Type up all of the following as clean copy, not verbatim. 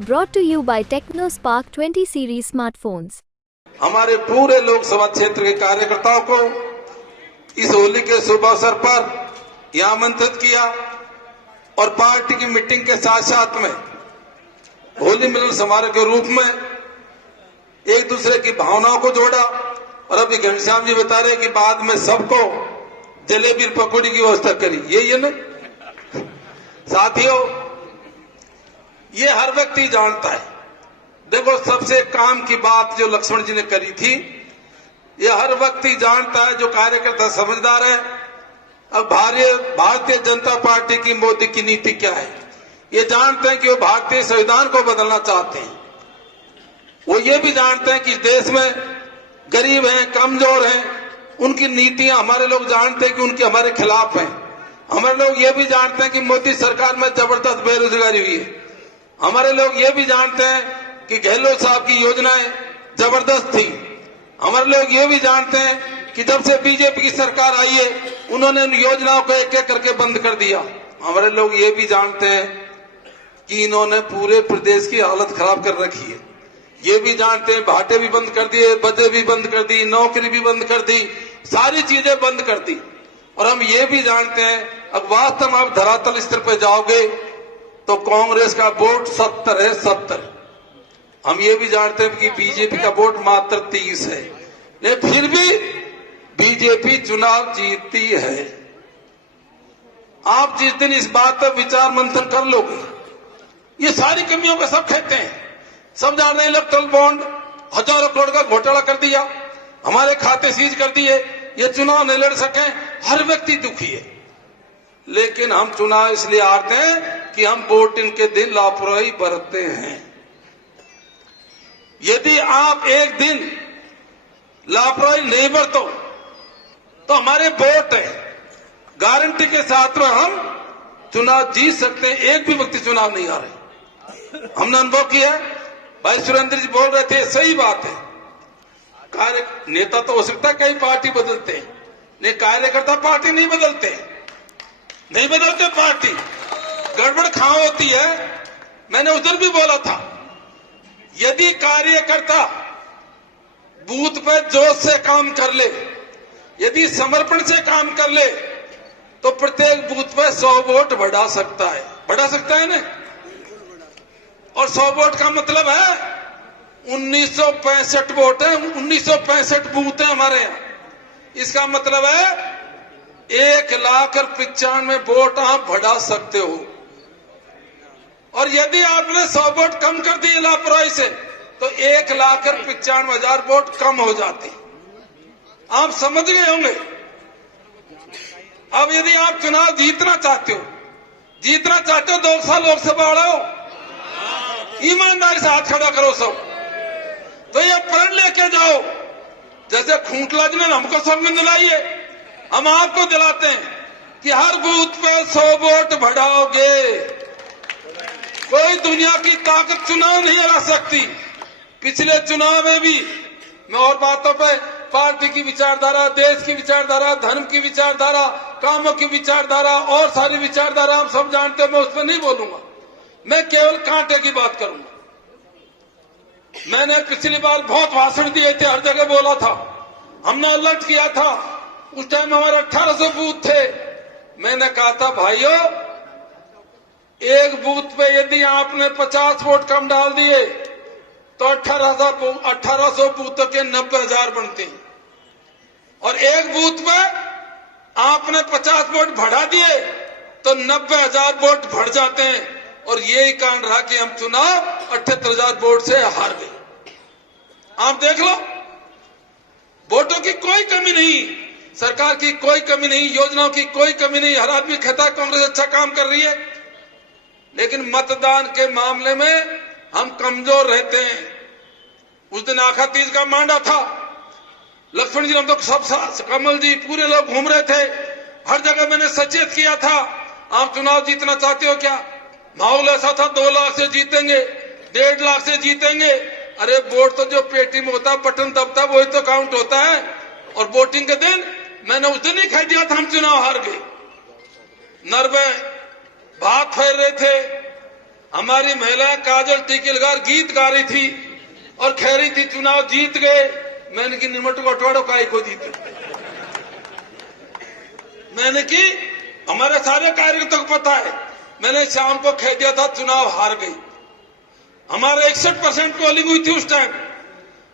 Brought to you by TechnoSpark 20 series smartphones. हमारे पूरे लोकसभा क्षेत्र के कार्यकर्ताओं को इस होली के शुभ अवसर पर यहाँ आमंत्रित किया और पार्टी की मीटिंग के साथ साथ में होली मिलन समारोह के रूप में एक दूसरे की भावनाओं को जोड़ा। और अभी घनश्याम जी बता रहे कि बाद में सबको जलेबी पकौड़ी की व्यवस्था करी, यही है ना साथियों। ये हर व्यक्ति जानता है। देखो, सबसे काम की बात जो लक्ष्मण जी ने करी थी, ये हर व्यक्ति जानता है जो कार्यकर्ता समझदार है। अब भारतीय जनता पार्टी की मोदी की नीति क्या है, ये जानते हैं कि वो भारतीय संविधान को बदलना चाहते हैं। वो ये भी जानते हैं कि देश में गरीब हैं, कमजोर हैं, उनकी नीतियां हमारे लोग जानते हैं कि उनके हमारे खिलाफ हैं। हमारे लोग ये भी जानते हैं कि मोदी सरकार में जबरदस्त बेरोजगारी हुई है। हमारे लोग ये भी जानते हैं कि गहलोत साहब की योजनाएं जबरदस्त थी। हमारे लोग ये भी जानते हैं कि जब से बीजेपी की सरकार आई है, उन्होंने उन योजनाओं को एक एक करके बंद कर दिया। हमारे लोग ये भी जानते हैं कि इन्होंने पूरे प्रदेश की हालत खराब कर रखी है। ये भी जानते हैं भाटे भी बंद कर दिए, बजें भी बंद कर दी, नौकरी भी बंद कर दी, सारी चीजें बंद कर दी। और हम ये भी जानते हैं, अब वास्तव में आप धरातल स्तर पर जाओगे तो कांग्रेस का वोट 70 है, 70। हम ये भी जानते हैं कि बीजेपी का वोट मात्र 30 है, लेकिन फिर भी बीजेपी चुनाव जीतती है। आप जिस दिन इस बात पर विचार मंथन कर लोगे, ये सारी कमियों को सब कहते हैं, सब जान रहे हैं। इलेक्ट्रल बॉन्ड हजारों करोड़ का घोटाला कर दिया, हमारे खाते सीज कर दिए, ये चुनाव नहीं लड़ सके, हर व्यक्ति दुखी है। लेकिन हम चुनाव इसलिए हारते हैं कि हम वोटिंग के दिन लापरवाही बरतते हैं। यदि आप एक दिन लापरवाही नहीं बरतो तो हमारे वोट है, गारंटी के साथ में हम चुनाव जीत सकते हैं। एक भी व्यक्ति चुनाव नहीं हारे, हमने अनुभव किया। भाई सुरेंद्र जी बोल रहे थे, सही बात है। नेता तो हो सकता है कई पार्टी बदलते हैं, नहीं कार्यकर्ता पार्टी नहीं बदलते, नहीं बदलते पार्टी, गड़बड़ खां होती है। मैंने उधर भी बोला था, यदि कार्यकर्ता बूथ पे जोश से काम कर ले, यदि समर्पण से काम कर ले, तो प्रत्येक बूथ पे 100 वोट बढ़ा सकता है ना। और 100 वोट का मतलब है 1965 वोट है, 1965 बूथ है हमारे यहाँ। इसका मतलब है 1,95,000 वोट आप बढ़ा सकते हो। और यदि आपने 100 वोट कम कर दिए लापरवाही से, तो 1,95,000 वोट कम हो जाते। आप समझ गए होंगे। अब यदि आप चुनाव जीतना चाहते हो 2 साल लोकसभा लड़ो, ईमानदारी से हाथ खड़ा करो सब, तो ये प्रण लेके जाओ। जैसे खूंटला जी ने हमको सौगंध दिलाई है, हम आपको दिलाते हैं कि हर बूथ पे 100 वोट बढ़ाओगे। कोई दुनिया की ताकत चुनाव नहीं हरा सकती। पिछले चुनाव में भी मैं और बातों पे पार्टी की विचारधारा, देश की विचारधारा, धर्म की विचारधारा, कामों की विचारधारा और सारी विचारधारा हम सब जानते हैं, मैं उस पर नहीं बोलूंगा। मैं केवल कांटे की बात करूंगा। मैंने पिछली बार बहुत भाषण दिए थे, हर जगह बोला था, हमने अलर्ट किया था। उस टाइम हमारे 1800 बूथ थे। मैंने कहा था, भाइयों, एक बूथ पे यदि आपने 50 वोट कम डाल दिए तो 1800 बूथों के 90,000 बनते हैं। और एक बूथ पे आपने 50 वोट बढ़ा दिए तो 90,000 वोट बढ़ जाते हैं। और यही कारण रहा कि हम चुनाव 78,000 वोट से हार गए। आप देख लो, वोटों की कोई कमी नहीं, सरकार की कोई कमी नहीं, योजनाओं की कोई कमी नहीं। हर आदमी कहता है कांग्रेस अच्छा काम कर रही है, लेकिन मतदान के मामले में हम कमजोर रहते हैं। उस दिन आखा तीज का मांडा था, लक्ष्मण जी, हम तो सब, कमल जी, पूरे लोग घूम रहे थे। हर जगह मैंने सचेत किया था, आप चुनाव जीतना चाहते हो क्या? माहौल ऐसा था 2 लाख से जीतेंगे, 1.5 लाख से जीतेंगे। अरे वोट तो जो पेटी में होता, बटन दबता, वही तो काउंट होता है। और वोटिंग के दिन मैंने उस दिन ही कह दिया था हम चुनाव हार गए। नरवे बात फैल रहे थे, हमारी महिला काजल टीकिलगार गीत गा रही थी और कह रही थी चुनाव जीत गए। मैंने की निमट को अटवाड़ो काय को जीते। मैंने की हमारे सारे कार्यकर्ताओं को पता है, मैंने शाम को कह दिया था चुनाव हार गई। हमारे 61% पोलिंग हुई थी उस टाइम।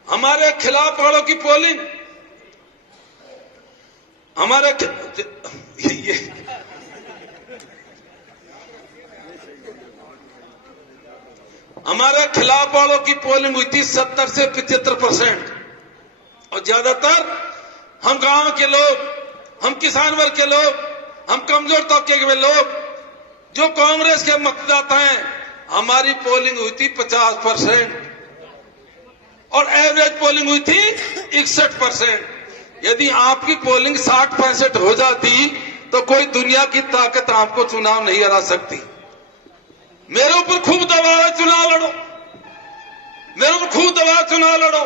हमारे खिलाफ वालों की पोलिंग हमारे खिलाफ वालों की पोलिंग हुई थी 70 से 75%। और ज्यादातर हम गांव के लोग, हम किसान वर्ग के लोग, हम कमजोर तबके के लोग जो कांग्रेस के मतदाता हैं, हमारी पोलिंग हुई थी 50% और एवरेज पोलिंग हुई थी 61%। यदि आपकी पोलिंग 60-65 हो जाती तो कोई दुनिया की ताकत आपको चुनाव नहीं हरा सकती। मेरे ऊपर खूब दबाव है, चुनाव लड़ो। मेरे ऊपर खूब दबाव, चुनाव लड़ो।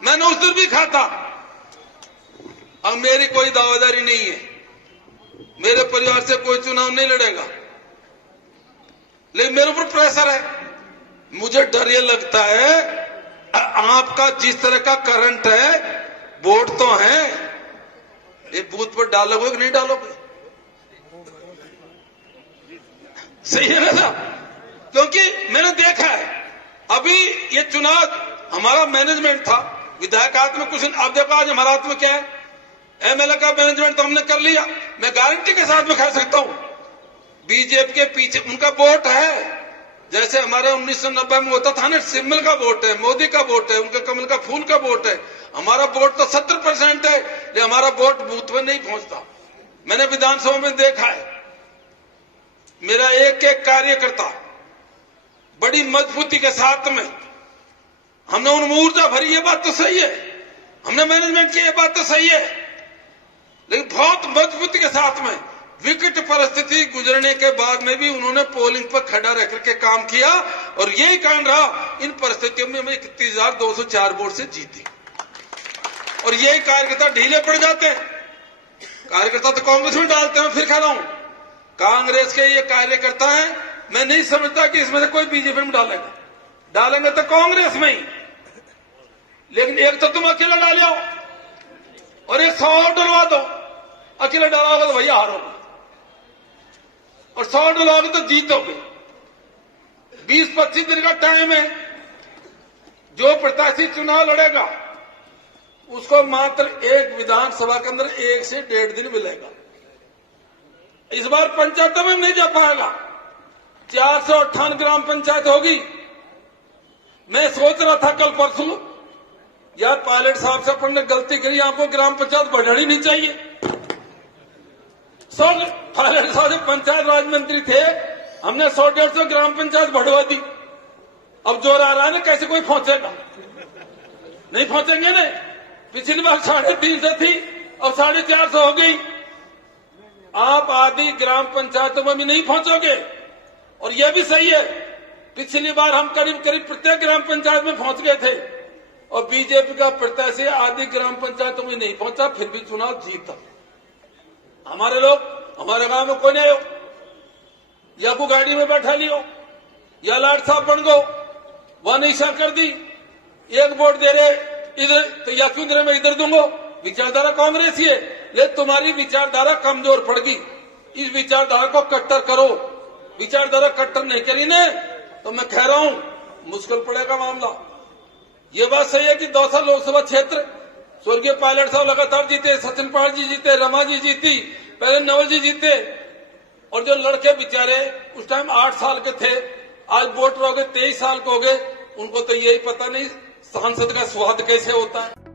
मैंने उस दिन भी कहा था। अब मेरी कोई दावेदारी नहीं है, मेरे परिवार से कोई चुनाव नहीं लड़ेगा, लेकिन मेरे ऊपर प्रेशर है। मुझे डर ये लगता है आपका जिस तरह का करंट है, वोट तो है, ये बूथ पर डालोगे कि नहीं डालोगे? सही है ना साहब? क्योंकि मैंने देखा है अभी ये चुनाव हमारा मैनेजमेंट था, विधायक हाथ में कुछ, अब देखो आज हमारा हाथ में क्या है, एमएलए का मैनेजमेंट तो हमने कर लिया। मैं गारंटी के साथ में कह सकता हूं बीजेपी के पीछे उनका वोट है। जैसे हमारे 1990 में होता था ना, सिम्बल का वोट है, मोदी का वोट है, उनके कमल का फूल का वोट है। हमारा वोट तो 70% है, लेकिन हमारा वोट बूथ में नहीं पहुंचता। मैंने विधानसभा में देखा है, मेरा एक एक कार्यकर्ता बड़ी मजबूती के साथ में, हमने उनमें ऊर्जा भरी, ये बात तो सही है, हमने मैनेजमेंट की, ये बात तो सही है, लेकिन बहुत मजबूती के साथ में विकट परिस्थिति गुजरने के बाद में भी उन्होंने पोलिंग पर खड़ा रह करके काम किया। और यही कारण रहा, इन परिस्थितियों में हमें 31,204 वोट से जीती। और यही कार्यकर्ता ढीले पड़ जाते हैं, कार्यकर्ता तो कांग्रेस में डालते हैं। फिर कह रहा हूं, कांग्रेस के ये कार्यकर्ता हैं, मैं नहीं समझता कि इसमें से कोई बीजेपी में डालेगा। डालेंगे तो कांग्रेस में ही, लेकिन एक तो तुम अकेला डाले हो और एक 100 डलवा दो। अकेला डालोगे तो भैया हारोगे, और 100 डलवाओगे तो जीतोगे। 20-25 दिन का टाइम है। जो प्रत्याशी चुनाव लड़ेगा उसको मात्र एक विधानसभा के अंदर 1 से 1.5 दिन मिलेगा। इस बार पंचायतों में नहीं जा पाएगा। 458 ग्राम पंचायत होगी। मैं सोच रहा था कल परसों, यार पायलट साहब से अपन ने गलती करी, आपको ग्राम पंचायत बढ़ानी नहीं चाहिए। पायलट साहब पंचायत राज मंत्री थे, हमने 100-150 ग्राम पंचायत बढ़वा दी। अब जोर आ रहा है ना, कैसे कोई पहुंचेगा? नहीं पहुंचेंगे ना। पिछली बार 350 थी, अब 450 हो गई। आप आधी ग्राम पंचायतों में भी नहीं पहुंचोगे। और यह भी सही है, पिछली बार हम करीब करीब प्रत्येक ग्राम पंचायत में पहुंच गए थे, और बीजेपी का प्रत्याशी आधी ग्राम पंचायतों में नहीं पहुंचा, फिर भी चुनाव जीता। हमारे लोग, हमारे गांव में कोई नहीं हो, या को गाड़ी में बैठा लियो, या लाट साहब बन गो, वह निशा कर दी, एक वोट दे रहे इधर, तो या क्यों दे रहे, मैं इधर दूंगा। विचारधारा कांग्रेस ही है, लेकिन तुम्हारी विचारधारा कमजोर पड़ गई। इस विचारधारा को कट्टर करो। विचारधारा कट्टर नहीं करी ने तो मैं कह रहा हूं मुश्किल पड़ेगा मामला। ये बात सही है कि दौसा लोकसभा क्षेत्र स्वर्गीय पायलट साहब लगातार जीते, सचिन पाल जी जीते, रमा जी जीती, पहले नवल जी जीते, और जो लड़के बेचारे उस टाइम 8 साल के थे, आज वोटर हो गए 23 साल के हो गए, उनको तो यही पता नहीं सांसद का स्वाद कैसे होता है।